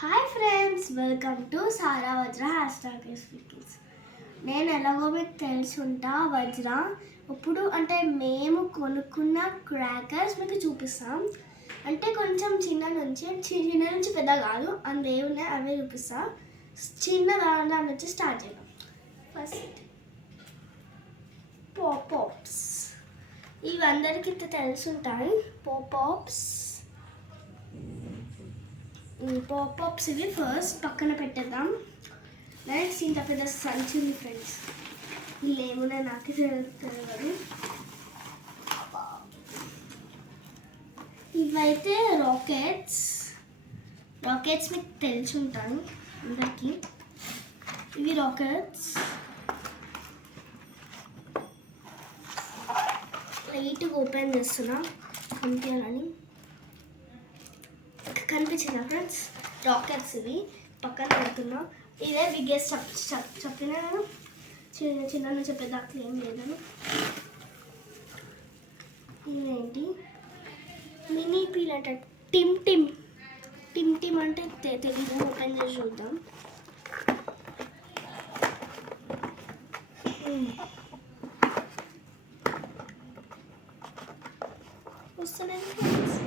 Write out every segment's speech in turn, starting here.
Hi friends, welcome to Sarah Vajra #Kids. నేను ఎలాగో మీకు తెలుసుంటా వజ్ర. ఇప్పుడు అంటే మేము కొనుక్కున్న క్రాకర్స్ మీకు చూపిస్తాం. అంటే కొంచెం చిన్న నుంచి పెద్ద కాదు, అందులో అవే చూపిస్తా. చిన్న దాని నుంచి స్టార్ట్ చేద్దాం. First pops. ఇవి అందరికీ తెలుసుంటాయి. పాప్స్ ఇవి ఫస్ట్ పక్కన పెట్టేద్దాం. నెక్స్ట్ ఇంత పెద్ద సంచి ఉంది ఫ్రెండ్స్. వీళ్ళు ఏమున్నాయి నాకు తెలియదు. ఇవైతే రాకెట్స్ మీకు తెలిసి ఉంటాయి అందరికీ. ఇవి రాకెట్స్ లైట్గా ఓపెన్ చేస్తున్నా కనిపించాలని. కనిపించిందా ఫ్రెండ్స్? రాకెట్స్ ఇవి పక్కన పెడుతున్నా. ఇదే బిగ్గెస్ట్ చెప్పినా నేను చిన్న నుంచి పెద్ద ఏం లేదని. ఇదేంటి మినీ పీల్ అంటే టిమ్ అంటే తెలీదు. ఓపెన్ చేసి చూద్దాం. వస్తున్నాయి ఫ్రెండ్స్.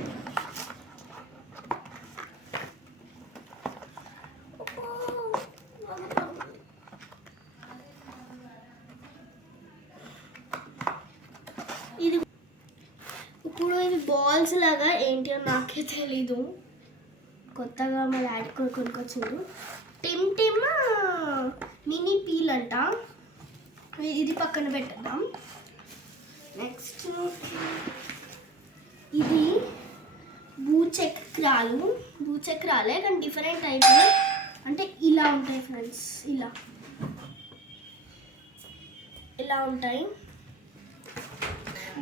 ఇప్పుడు ఇది బాల్స్ లాగా ఏంటో నాకే తెలీదు. కొత్తగా మా డాడీ కొనుక్కొచ్చిండు. టిమ్ మినీ పీల్ అంట. ఇది పక్కన పెట్టేద్దాం. నెక్స్ట్ ఇది భూచక్రాలే కానీ డిఫరెంట్ టైప్. అంటే ఇలా ఉంటాయి ఫ్రెండ్స్. ఇలా ఉంటాయి.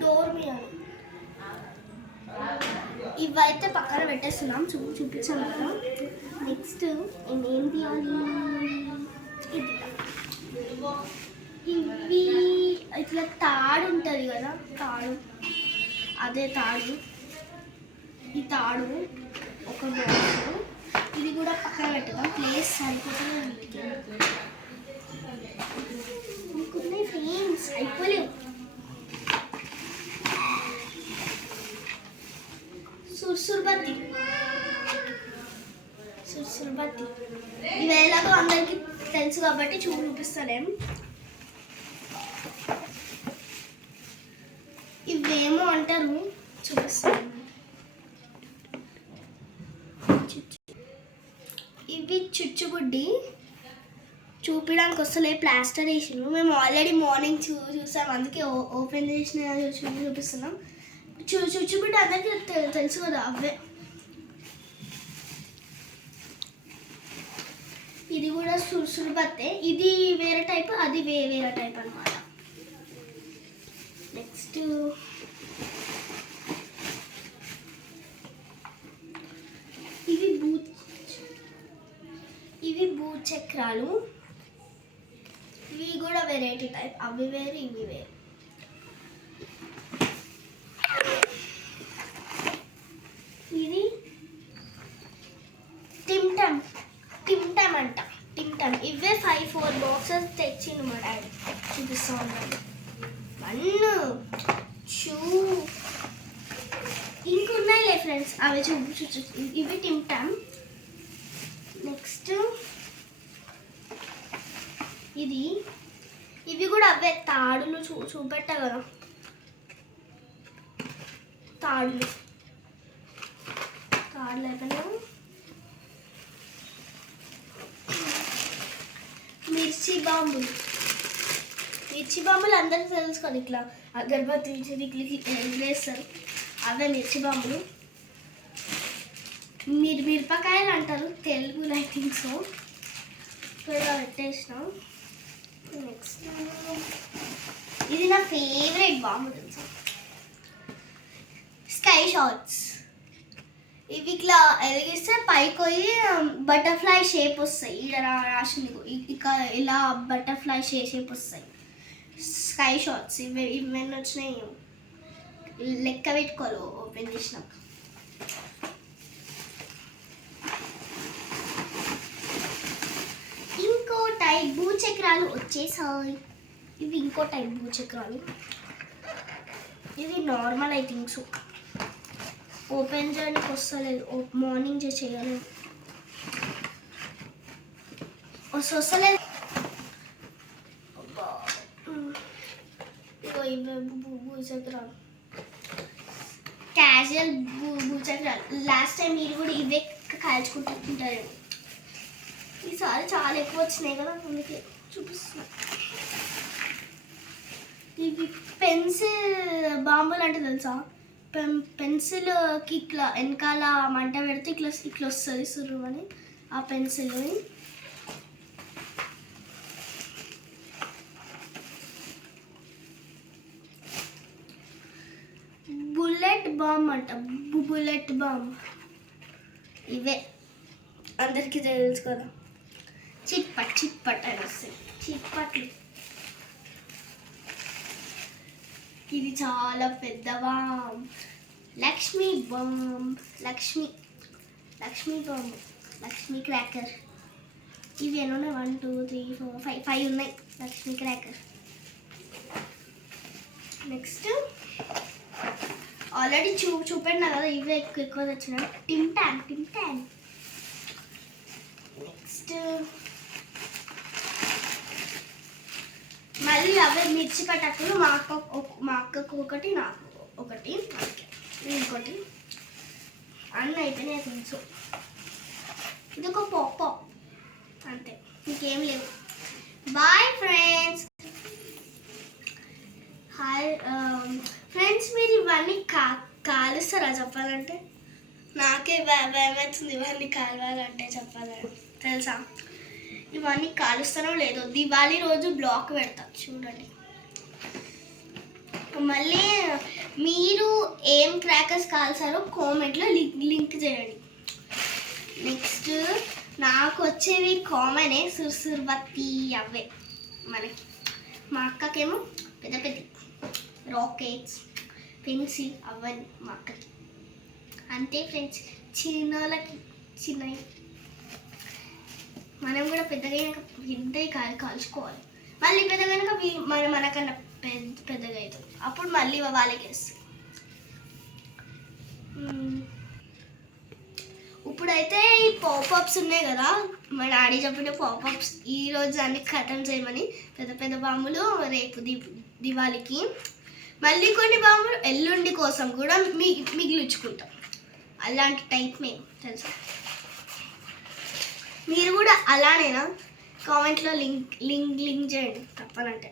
డోర్ మీద ఇవైతే పక్కన పెట్టేస్తున్నాం. చూపించాను కదా. నెక్స్ట్ ఏం తీయాలి? ఇవి ఇట్లా తాడు ఉంటుంది కదా, అదే తాడు. ఈ తాడు ఒక బాక్స్. ఇది కూడా పక్కన పెట్టేద్దాం. ప్లేస్ సరిపోతుంది. ఇంకొన్ని ఫ్రెండ్స్ అయిపోలేవు. సుర్సుర్బత్తి ఇవి ఎలాగో అందరికీ తెలుసు కాబట్టి చూపిస్తలేం. ఇవేమో అంటారు, చూపిస్తాను. ఇవి చుచ్చుబుడ్డి చూపించడానికి వస్తలే, ప్లాస్టర్ వేసినాము. మేము ఆల్రెడీ మార్నింగ్ చూసాం, అందుకే ఓపెన్ చేసిన చూపిస్తున్నాం. చుచ్చుబుడ్డి అందరికీ తెలుసు కదా, అవే. ఇది కూడా సుర్సుర్బత్తే. ఇది వేరే టైప్, అది వేరే టైప్ అనమాట. నెక్స్ట్ ఇవి భూచక్రాలు. ఇవి కూడా వెరైటీ టైప్. అవి వేరు, ఇవి వేరు. ఇది టిమ్ అంట. ఇవే 4 బాక్సెస్ తెచ్చిండు మా డాడీ. చూపిస్తూ ఉన్నాడు. 1 2 ఇంకున్నాయిలే ఫ్రెండ్స్, అవి ఇవి టిమ్. నెక్స్ట్ ఇవి కూడా అవే తాడులు. చూపెట్టా కదా, తాడులు అయిపోయినా. మిర్చి బాంబులు అందరికీ తెలుసుకోండి. ఇట్లా అగరబత్తి వేస్తారు, అవే మిర్చి బాంబులు. మిరపకాయలు అంటారు తెలుగులో, ఐ థింక్ సో. ఇలా పెట్టేసినాం. నెక్స్ట్ ఇది నా ఫేవరెట్ బాంబు తెలుసు, స్కై షాట్స్. ఇవి ఇట్లా ఎలిగిస్తే పైకి పోయి బటర్ఫ్లై షేప్ వస్తాయి. ఇక్కడ రాసింది ఇక ఇలా బటర్ఫ్లై షేప్ వస్తాయి. స్కై షాట్స్ ఇవి ఎన్ని వచ్చినాయి లెక్క పెట్టుకోవాలి ఓపెన్ చేసినాక. టైప్ భూచక్రాలు వచ్చేసాయి. ఇవి ఇంకో టైప్ భూచక్రాలు. ఇది normal I think so. Open చేయడానికి వస్తలేదు, మార్నింగ్ చేయలేదు, వస్తలేదు. ఇగో ఇవే భూచక్రాలు, క్యాజువల్ భూచక్రాలు. లాస్ట్ టైం మీరు కూడా ఇవే కాల్చుకుంటుంటారు. ఈసారి చాలా ఎక్కువ వచ్చినాయి కదా, అందుకే చూపిస్తున్నా. ఇవి పెన్సిల్ బాంబులు అంటే తెలుసా? పెన్సిల్కి ఇట్లా వెనకాల మంట పెడితే ఇట్లా ఇట్లా వస్తుంది సుర్రు అని. ఆ పెన్సిల్ని బుల్లెట్ బాంబ్ అంట, బుల్లెట్ బాంబ్. ఇవే అందరికీ తెలుసు కదా, చిట్పట్ చిట్పట్ అని వస్తాయి, చిట్పట్లు. ఇది చాలా పెద్ద bomb, Lakshmi bomb, Lakshmi bomb, Lakshmi cracker. ఇవి ఎన్ని ఉన్నాయి? 1 2 3 4 5 ఉన్నాయి లక్ష్మీ క్రాకర్. నెక్స్ట్ ఆల్రెడీ చూపెట్టినా కదా, ఇవే ఎక్కువ తెచ్చిన టిమ్ ట్యాన్. నెక్స్ట్ మళ్ళీ అవే మిర్చి పటాకులు. మా అక్కకు ఒకటి, నాకు ఒకటి, ఇంకోటి. అన్నీ అయిపోయినాయి థింగ్స్. ఇది ఒక పాప్ అంతే, ఇంకేం లేవు. Bye friends. హాయ్ ఫ్రెండ్స్, మీరు ఇవన్నీ కాలుస్తారా చెప్పాలంటే? నాకే భయమవుతుంది ఇవన్నీ కాలవాలంటే చెప్పాలంటే, తెలుసా? ఇవన్నీ కాలుస్తానో లేదో దివాళీ రోజు బ్లాక్ పెడతా చూడండి. మళ్ళీ మీరు ఏం క్రాకర్స్ కాల్సారో కామెంట్లో లింక్ చేయండి. నెక్స్ట్ నాకు వచ్చేవి కామనే, సుర్సుర్బత్తి అవే మనకి. మా అక్కకేమో పెద్ద పెద్ద రాకెట్స్, పెన్సిల్ అవన్నీ మా అక్కకి. అంతే ఫ్రెండ్స్, చిన్నోళ్ళకి చిన్నవి. మనం కూడా పెద్దగా కాల్చుకోవాలి. మళ్ళీ పెద్దగా మనకన్నా పెద్దగా అవుతుంది, అప్పుడు మళ్ళీ వాళ్ళకి వేస్తాయి. ఇప్పుడైతే ఈ పాపప్స్ ఉన్నాయి కదా, మా డాడీ చెప్పిన పాపప్స్ ఈరోజు అన్ని ఖతం చేయమని. పెద్ద బాంబులు రేపు దివాళీకి, మళ్ళీ కొన్ని బాంబులు ఎల్లుండి కోసం కూడా మిగిలించుకుంటాం. అలాంటి టైప్ మేము, తెలుసా? మీరు కూడా అలానేనా? కామెంట్లో లింక్ చేయండి తప్పనంటే.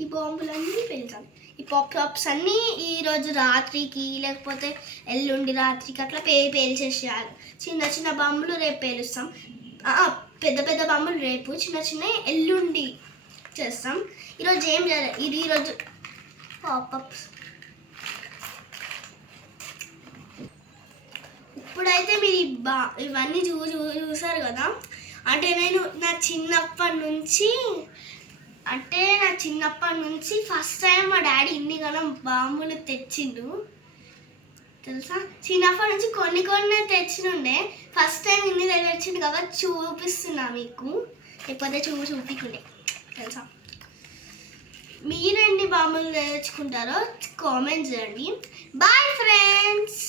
ఈ బాంబులన్నీ పెంచాలి. ఈ పాప్స్ అన్నీ ఈరోజు రాత్రికి లేకపోతే ఎల్లుండి రాత్రికి అట్లా పేల్చేసేయాలి. చిన్న బాంబులు రేపు పేలుస్తాం, పెద్ద బాంబులు రేపు, చిన్న ఎల్లుండి చేస్తాం. ఈరోజు ఏం చేయలేదు. ఈరోజు పాపప్స్. ఇప్పుడైతే మీరు ఇవన్నీ చూసారు కదా. అంటే నేను నా చిన్నప్పటి నుంచి ఫస్ట్ టైం మా డాడీ ఇన్ని గణం బాంబులు తెచ్చిండు, తెలుసా? చిన్నప్పటి నుంచి కొన్ని తెచ్చినుండే, ఫస్ట్ టైం ఇన్ని తెచ్చిండు కాబట్టి చూపిస్తున్నా మీకు. లేకపోతే చూపించుకుండే, తెలుసా? మీరు ఎన్ని బాంబులు తెచ్చుకుంటారో కామెంట్ చేయండి. Bye friends.